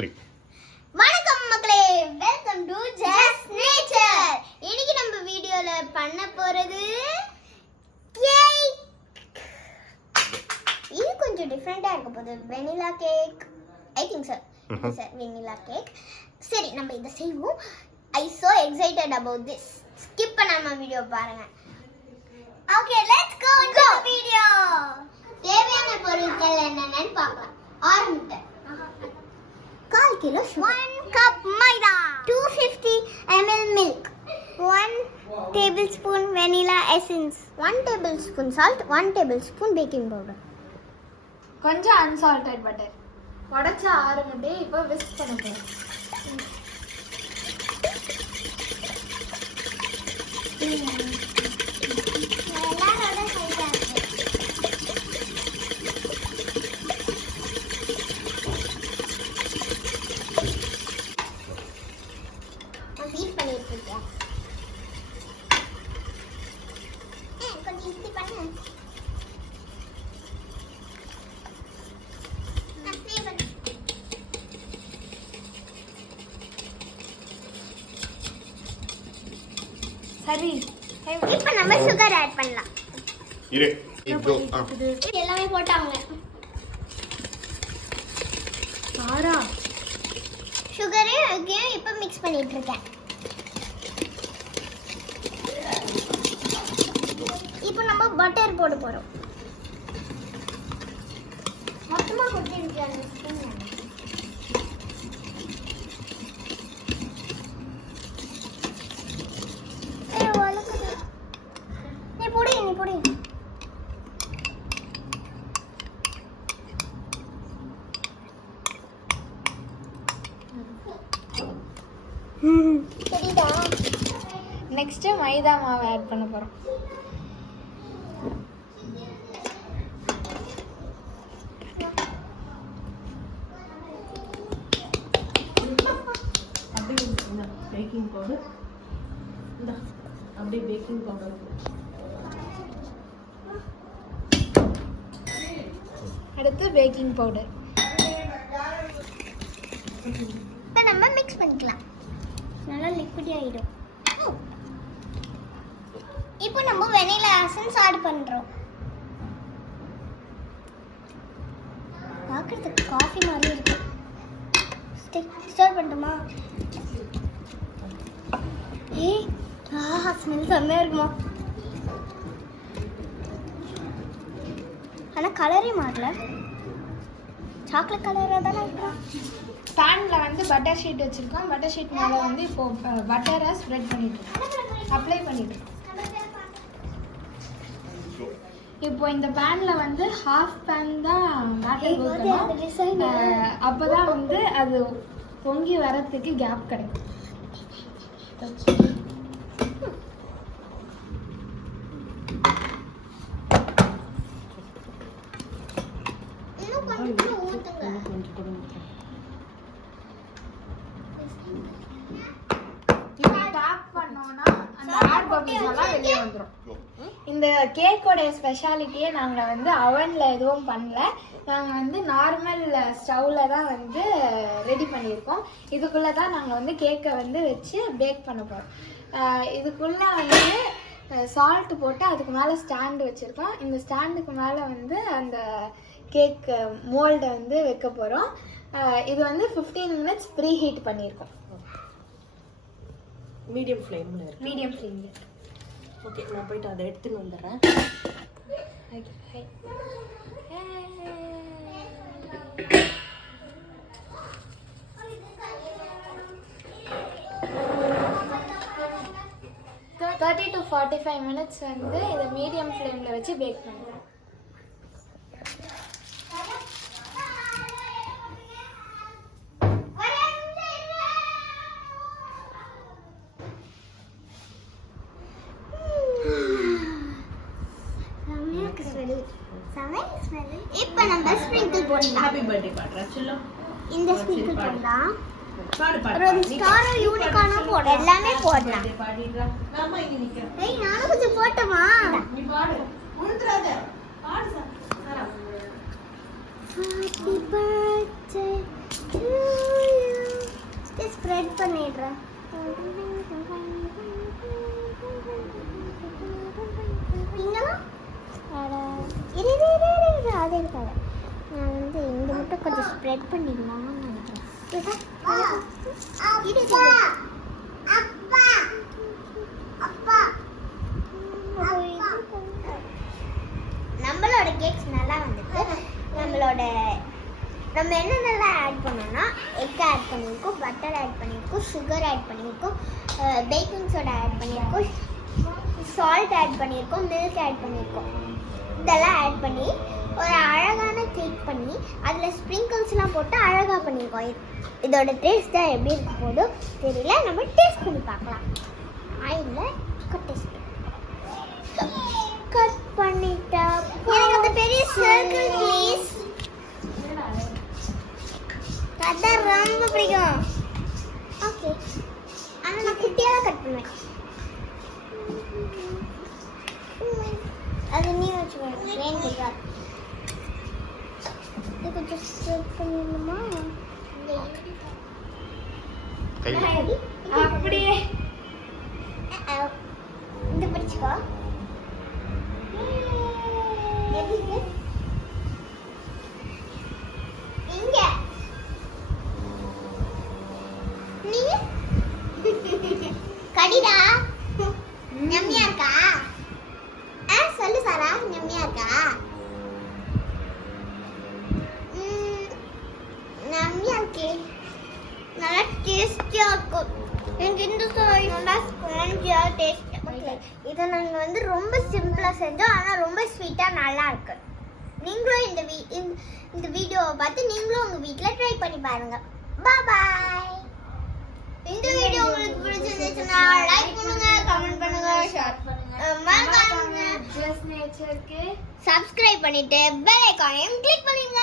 3. வணக்கம் மக்களே, welcome to just nature. இன்னைக்கு நம்ம வீடியோல பண்ண போறது கேக். இது கொஞ்சம் டிஃபரெண்டா இருக்க போகுது. Vanilla cake. I think sir vanilla cake. சரி, நம்ம இதை செய்வோம். I so excited about this. ஸ்கிப் பண்ணாம வீடியோ பாருங்க. Okay, let's go into the video. தேவையான பொருட்கள் என்னென்னு பார்க்கலாம். 6 முட்டை, 1/4 kilo sugar, 1 cup maida, 250 ml milk, 1 tablespoon vanilla essence, 1 tablespoon salt, 1 tablespoon baking powder. கொஞ்சம் அன்சால்டட் பட்டர். உடைச்ச 6 முட்டையை இப்போ விஸ்க் பண்ண போறோம். சரி, இப்போ நம்ம சுகர் ஆட் பண்ணலாம். இரு இதோ எல்லாமே போட்டாங்க. சாரா சுகரே அகைன் இப்போ மிக்ஸ் பண்ணிட்டு இருக்கேன். இப்போ நம்ம பட்டர் போட போறோம். மொத்தமா கொட்டிருக்கேன் அந்த ஸ்பூன். நீ போடு. சரிடா. நெக்ஸ்ட் மைதா மாவு ஆட் பண்ண போறோம். பேக்கிங் பவுடர், அப்படியே பேக்கிங் பவுடர், அடுத்து பேக்கிங் பவுடர். இப்போ நம்ம மிக்ஸ் பண்ணிக்கலாம். நல்லா லிக்விட் ஆயிடும். இப்போ நம்ம வெனிலா எசன்ஸ் ஆட் பண்றோம். பார்க்கிறதுக்கு காஃபி மாதிரி இருக்கு. ஸ்டார்ட் பண்ணட்டுமா? ஏய், ஸ்மெல் செம்மையா இருக்குமா? ஆனால் கலரே மாறல. சாக்லேட் கலராக தானே இருக்கும். பேனில் வந்து பட்டர் ஷீட் வச்சுருக்கோம். பட்டர் ஷீட் மேலே வந்து இப்போ பட்டரை ஸ்ப்ரெட் பண்ணிட்டு அப்ளை பண்ணிட்டு இருக்கோம். இப்போ இந்த பேனில் வந்து ஹாஃப் பேன் தான் பேட்டர் ஊற்றணும். அப்போ தான் வந்து அது பொங்கி வரத்துக்கு கேப் கிடைக்கும். வெளியே வந்துடும். இந்த கேக்கோட ஸ்பெஷாலிட்டியே நாங்கள் வந்து அவனில் எதுவும் பண்ணல. நாங்கள் வந்து நார்மல் ஸ்டவ்வில் தான் வந்து ரெடி பண்ணியிருக்கோம். இதுக்குள்ளே தான் நாங்கள் வந்து கேக்கை வந்து வச்சு பேக் பண்ண போகிறோம். இதுக்குள்ளே வந்து சால்ட் போட்டு அதுக்கு மேலே ஸ்டாண்டு வச்சுருக்கோம். இந்த ஸ்டாண்டுக்கு மேலே வந்து அந்த கேக் மோல்டை வந்து வைக்க போகிறோம். இது வந்து 15 minutes ப்ரீ ஹீட் பண்ணியிருக்கோம். மீடியம் ஃப்ளேமில் இருக்கு. மீடியம் ஃப்ளேமில். ஓகே, நான் போயிட்டு அதை எடுத்துன்னு வந்துடுறேன். தேர்ட்டி to 45 minutes வந்து இதை மீடியம் ஃப்ளேமில் வச்சு பேக் பண்ணுறோம். இப்போ நம்ம ஸ்ப்ரிங்கிள் போடலாம். ஹாப்பி பர்த்டே பாடுறா சொல்லு. இந்த ஸ்ப்ரிங்கிள் போடலாம். பாடு பாடு. ஒரு ஸ்டார் யூனிகார்ன் போட எல்லாமே போடலாம். பாடிடுறா. நாம இங்க நிக்கிறோம். ஏய், நானும் கொஞ்சம் போட்டமா? நீ பாடு. உருத்துறாத. பாடு சாரா. Happy birthday to you. பண்ணிடுறேன். இங்கெல்லாம் அது இருக்காது. நான் வந்து இங்கே மட்டும் கொஞ்சம் ஸ்ப்ரெட் பண்ணிடலாம்னு நினைக்கிறேன். நம்மளோட கேக்ஸ் நல்லா வந்துட்டு நம்ம என்னென்னலாம் ஆட் பண்ணோம்னா எக் ஆட் பண்ணியிருக்கோம், பட்டர் ஆட் பண்ணியிருக்கோம், சுகர் ஆட் பண்ணியிருக்கோம், பேக்கிங் சோடா ஆட் பண்ணியிருக்கோம், சால்ட் ஆட் பண்ணியிருக்கோம், மில்க் ஆட் பண்ணியிருக்கோம். இதெல்லாம் ஆட் பண்ணி ஒரு அழகான கேக் பண்ணி அதில் ஸ்ப்ரிங்கிள்ஸ்லாம் போட்டு அழகாக பண்ணியிருக்கோம். இதோட டேஸ்ட் தான் எப்படி இருக்க போதோ தெரியல, நம்ம டேஸ்ட் பண்ணி பார்க்கலாம். ஆயிலில் டேஸ்ட் கட் பண்ணிட்டா எனக்கு அந்த பெரிய சர்க்கிள் ப்ளீஸ். அதான் ரொம்ப பிடிக்கும். ஓகே, ஆனால் நான் குட்டியாக தான் கட் பண்ணுவேன். அது நீ வச்சுக்கோங்க. இது கொஞ்சம் ஸ்ப்ரெட் பண்ணிடணுமா? அப்படியே இந்த பிடிச்சிக்கோ. இங்க நீ கடிடா. நம்மியா இருக்கா? சொல்லு சாரா, நம்மியா இருக்கா? நம்மியா இருக்கே, நல்லா டேஸ்டியா இருக்கும். எனக்கு இந்த நல்லா ஸ்பாஞ்சியா டேஸ்ட். இதை நாங்கள் வந்து ரொம்ப சிம்பிளாக செஞ்சோம், ஆனால் ரொம்ப ஸ்வீட்டாக நல்லா இருக்கு. நீங்களும் இந்த வீடியோவை பார்த்து நீங்களும் உங்கள் வீட்டில் ட்ரை பண்ணி பாருங்க. பாய். இந்த வீடியோ உங்களுக்கு பிடிச்சிருந்துச்சுன்னா லைக் பண்ணுங்க, கமெண்ட் பண்ணுங்க, ஷேர் பண்ணுங்க, மறக்காம ஜஸ்ட் நேச்சருக்கு சப்ஸ்கிரைப் பண்ணிட்டு பெல் ஐகானையும் கிளிக் பண்ணுங்க.